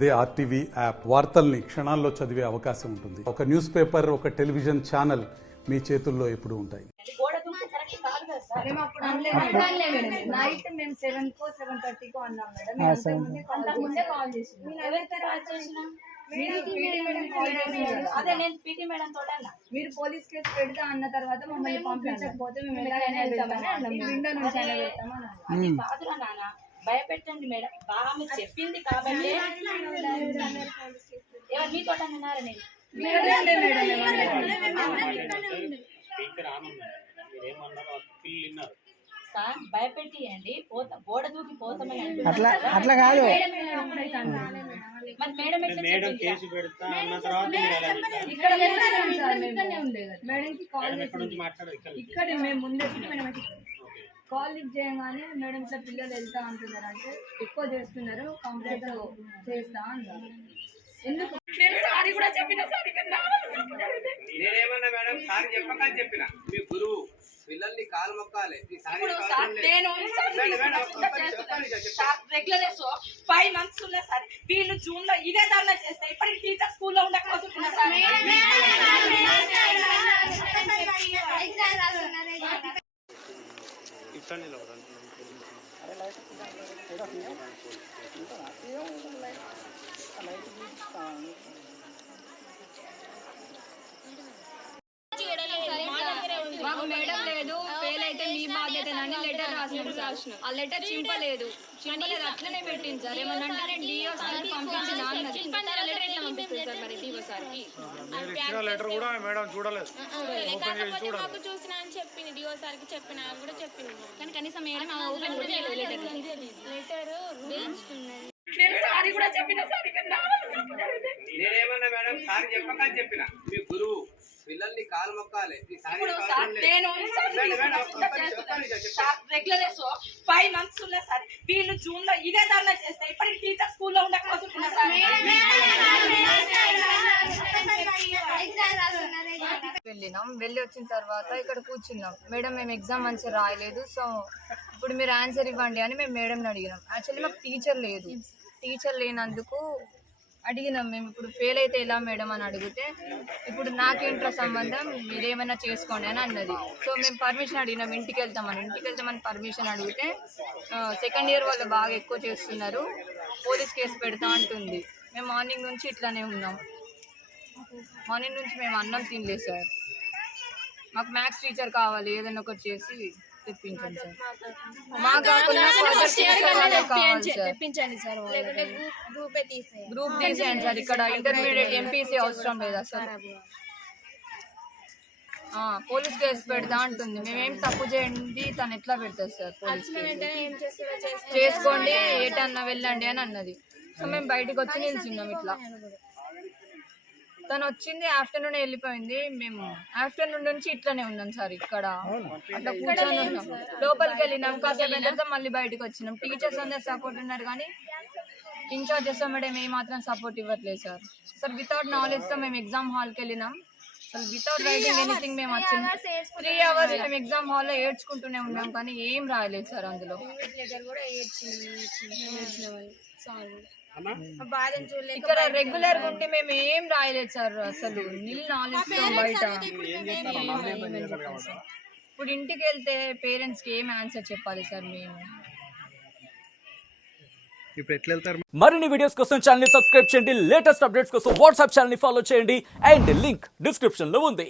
అదే RTV app వార్తల్ని క్షణాల్లో చదివే అవకాశం ఉంటుంది. ఒక న్యూస్ పేపర్, ఒక టెలివిజన్ ఛానల్ మీ చేతుల్లో ఎప్పుడూ ఉంటాయి. నైట్ మేము 7కో 7:30కో అన్నాం మేడం. మీరు పోలీస్ కేసు పెడతా అన్న తర్వాత మమ్మల్ని పంపించకపోతే మేము ఎలాగైనా వెళ్తామని అన్నాం. విండో నుంచి అయినా వెళ్తామని భయపెట్టండి మేడం. బాగా మీరు చెప్పింది కాబట్టి మీతో అన్నారా? సార్ భయపెట్టియండి, గోడ దూకి పోతామే అట్లా కాదు. మరి మేడం ఇక్కడ మేము ముందే కాల్ లిఫ్ట్ చేయగానే మేడం ఇట్లా పిల్లలు వెళ్తా అంటున్నారు అంటే ఎక్కువ చేస్తున్నారు, కంప్లైంట్ చేస్తా అన్నారు. ఎందుకు సారీ కూడా చెప్పిన నేనేమన్నా మేడం సారీ చెప్పకని చెప్పిన మీ గురువు పిల్లల్ని కాలు మొక్కాలి. రెగ్యులర్ 5 months ఉన్నా సార్, వీళ్ళు జూన్ లో ఇదే ధర్నా చేస్తే ఇప్పటికి టీచర్ స్కూల్లో ఉండకపోతున్నా సార్. మాకు మేడం లేదు, ఫెయిల్ అయితే మీ బాధ్యతనని లెటర్ రాసినాం సార్. ఆ లెటర్ చింపలేదు అట్లనే పెట్టింది సార్. ఏమన్నా నేను డిఓ సార్ పంపించిన లెటర్ కూడా మేడం చూడలేదు. మాకు చూసినా అని చెప్పింది, డిఓ సార్కి చెప్పినా కూడా చెప్పింది, కానీ కనీసం మేడం ఓపెన్ కూడా చేయలేదు లెటర్ సారీ కూడా చెప్పిన నేనేమన్నా మేడం సారీ చెప్పకని చెప్పిన మీ గురువు పిల్లల్ని కాలు మొక్కాలి. రెగ్యులర్ 5 months ఉన్నా సార్, వీళ్ళు జూన్ లో ఇదే ధర్నా చేస్తే ఇప్పటికి టీచర్ స్కూల్లో ఉండకపోతున్నా సార్. వెళ్ళి వచ్చిన తర్వాత ఇక్కడ కూర్చున్నాం. మేడం మేము ఎగ్జామ్ మంచిగా రాయలేదు, సో ఇప్పుడు మీరు ఆన్సర్ ఇవ్వండి అని మేము మేడంని అడిగినాం. యాక్చువల్లీ మాకు టీచర్ లేనందుకు అడిగినాం. మేము ఇప్పుడు ఫెయిల్ అయితే ఎలా మేడం అని అడిగితే ఇప్పుడు నాకేంట్రా సంబంధం, మీరేమైనా చేసుకోండి అని అన్నది. సో మేము పర్మిషన్ అడిగినాం, ఇంటికి వెళ్తామని పర్మిషన్ అడిగితే సెకండ్ ఇయర్ వాళ్ళు బాగా ఎక్కువ చేస్తున్నారు, పోలీస్ కేసు పెడతా అంటుంది. మేము మార్నింగ్ నుంచి ఇట్లానే ఉన్నాం. మార్నింగ్ నుంచి మేము అన్నం తినలేదు సార్. మాకు మ్యాథ్స్ టీచర్ కావాలి, ఏదైనా ఒకటి చేసి తెప్పించండి సార్. మాకు కాకుండా గ్రూప్ తీసేయండి సార్. ఇక్కడ ఇంటర్మీడియట్ ఎంపీసీ అవసరం లేదా సార్? పోలీస్ కేసు పెడతా అంటుంది. మేమేం తప్పు చేయండి, తను ఎట్లా పెడతారు సార్ పోలీస్ కేసు? చేసుకోండి, ఏటన్నా వెళ్ళండి అని అన్నది. సో మేము బయటకు వచ్చి నిల్చున్నాం. ఇట్లా తను వచ్చింది ఆఫ్టర్నూన్ వెళ్ళిపోయింది. మేము ఆఫ్టర్నూన్ నుంచి ఇట్లానే ఉన్నాం సార్. ఇక్కడ అట్లా కూర్చొని ఉన్నాం. లోపలికి వెళ్ళినాం, కాసేపు తర్వాత మళ్ళీ బయటకు వచ్చినాం. టీచర్స్ అందరు సపోర్ట్ ఉన్నారు కానీ ఇన్ఛార్జెస్ మేడం ఏమాత్రం సపోర్ట్ ఇవ్వట్లేదు సార్. వితౌట్ నాలెడ్జ్తో మేము ఎగ్జామ్ హాల్కి వెళ్ళినాం. అసలు వితౌట్ రైటింగ్ ఎనీథింగ్ మేము వచ్చింది 3 hours మేము ఎగ్జామ్ హాల్లో ఏడ్చుకుంటూనే ఉన్నాం కానీ ఏం రాయలేదు సార్. అందులో ఇక్కడ రెగ్యులర్ గా ఉంటే మేము ఏం రాయలేదు సార్. అసలు నిల్ నాలెడ్జ్ బయట. ఇప్పుడు ఇంటికి వెళ్తే పేరెంట్స్ కి ఏం ఆన్సర్ చెప్పాలి సార్? మేము మరిన్ని వీడియోస్ కోసం ఛానల్ ని సబ్స్క్రైబ్ చేయండి. లేటెస్ట్ అప్డేట్స్ కోసం వాట్సాప్ ఛానల్ ని ఫాలో చేయండి. అండ్ లింక్ డిస్క్రిప్షన్ లో ఉంది.